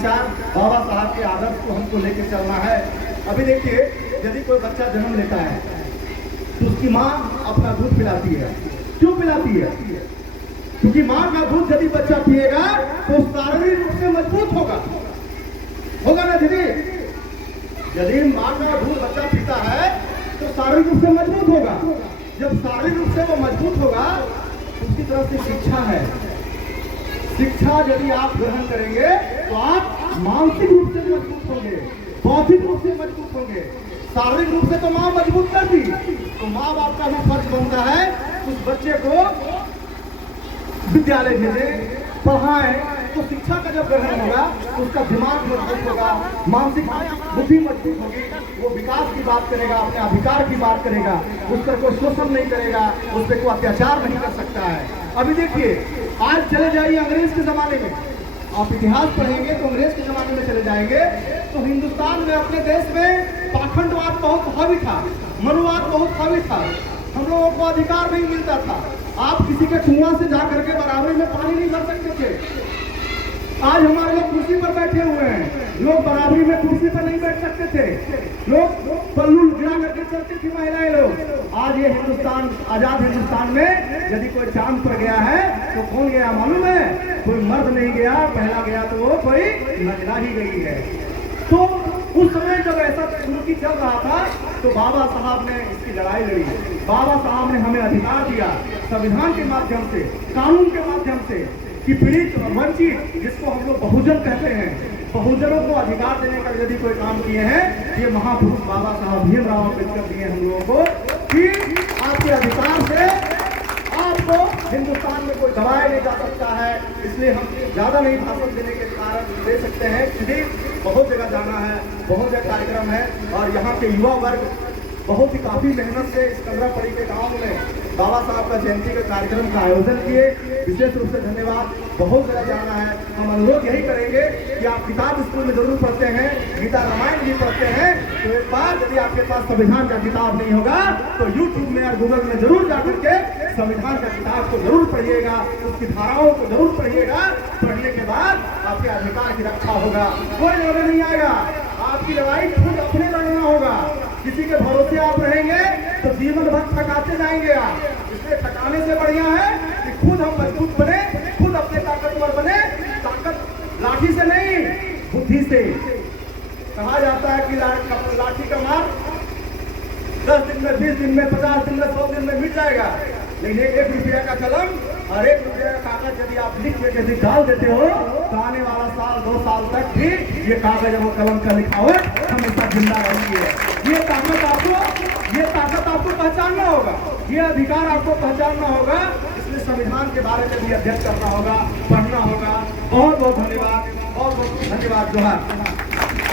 विचार, बाबा साहब के आदर्श को हमको लेके चलना है। अभी देखिए, यदि कोई बच्चा जन्म लेता है तो उसकी माँ अपना दूध पिलाती है। क्यों पिलाती है? क्योंकि माँ का दूध यदि बच्चा पिएगा तो शारीरिक रूप से मजबूत होगा ना दीदी? यदि माँ का दूध बच्चा पीता है तो शारीरिक रूप से मजबूत होगा। जब शारीरिक रूप से वो मजबूत होगा, उसकी तरफ से शिक्षा है। शिक्षा यदि आप ग्रहण करेंगे तो आप मानसिक रूप से मजबूत होंगे, बौद्धिक रूप से मजबूत होंगे। शारीरिक रूप से तो माँ मजबूत कर दी, तो माँ बाप का भी फर्ज बनता है उस बच्चे को विद्यालय भेजें, पढ़ाएं। तो शिक्षा का जब ग्रहण होगा तो उसका दिमाग मजबूत होगा, मानसिक बुद्धि मजबूत होगी, वो विकास की बात करेगा, अपने अधिकार की बात करेगा, उस पर कोई शोषण नहीं करेगा, उस पर कोई अत्याचार नहीं कर सकता है। अभी देखिए, आज चले जाइए अंग्रेज के जमाने में, आप इतिहास पढ़ेंगे तो अंग्रेज के जमाने में चले जाएंगे तो हिंदुस्तान में, अपने देश में पाखंडवाद बहुत हावी था, मनुवाद बहुत हावी था। हम लोगों को अधिकार नहीं मिलता था। आप किसी के कुआं से जाकर के बराबरी में पानी नहीं भर सकते थे। आज हमारे लोग कुर्सी पर बैठे हुए हैं, लोग बराबरी में कुर्सी पर नहीं बैठ सकते थे, लोग पल्लू गिरा करके चलती थी महिलाएं लोग। आज ये हिंदुस्तान, आजाद हिंदुस्तान में यदि कोई चांद पर गया है तो कौन गया मालूम है? कोई मर्द नहीं गया, पहला गया तो वो कोई महिला ही गई है। तो उस समय जब ऐसा तुर्की चल रहा था तो बाबा साहब ने इसकी लड़ाई लड़ी। बाबा साहब ने हमें अधिकार दिया संविधान के माध्यम से, कानून के माध्यम से, कि पीड़ित और वंचित, जिसको हम लोग बहुजन कहते हैं, बहुजनों को अधिकार देने का यदि कोई काम किए हैं, ये महापुरुष बाबा साहब भीमराव अम्बेडकर दिए हम लोगों को, कि आपके अधिकार से आपको हिंदुस्तान में कोई दबाया नहीं जा सकता है। इसलिए हम ज्यादा नहीं भाषण देने के कारण दे सकते हैं, क्योंकि बहुत जगह जाना है, बहुत जगह कार्यक्रम है, और यहाँ के युवा वर्ग बहुत ही काफी मेहनत से इस कंगरापड़ी के गांव में बाबा साहब का जयंती के कार्यक्रम का आयोजन किए। विशेष रूप से धन्यवाद। बहुत जगह जाना है। हम अनुरोध यही करेंगे कि आप किताब स्कूल में जरूर पढ़ते हैं, गीता रामायण भी पढ़ते हैं, तो एक बार यदि आपके पास संविधान का किताब नहीं होगा तो यूट्यूब में और गूगल में जरूर जाकर के संविधान का किताब को जरूर पढ़िएगा, उसकी धाराओं को जरूर पढ़िएगा। पढ़ने के बाद आपके अधिकार की रक्षा होगा, कोई लड़ने नहीं आएगा। आपकी लड़ाई खुद अपने लड़ना होगा। किसी के भरोसे आप रहेंगे तो जीवन भर थकाते जाएंगे आप। इसलिए थकाने से बढ़िया है कि खुद हम मजबूत बने, खुद अपने ताकतवर बने। ताकत लाठी से नहीं, बुद्धि से। कहा जाता है कि लाठी का मार 10 दिन में, 20 दिन में, 50 दिन में, 100 दिन में मिट जाएगा, लेकिन 1 रुपया का कलम और 1 रुपया का कागज यदि आप लिख के यदि डाल देते हो तो आने वाला साल 2 साल तक भी ये कागज और कलम का लिखावट हमेशा जिंदा रहती है। ये ताकत आपको पहचानना होगा, ये अधिकार आपको पहचानना होगा। इसलिए संविधान के बारे में भी अध्ययन करना होगा, पढ़ना होगा। बहुत बहुत धन्यवाद, बहुत बहुत धन्यवाद। जोहार।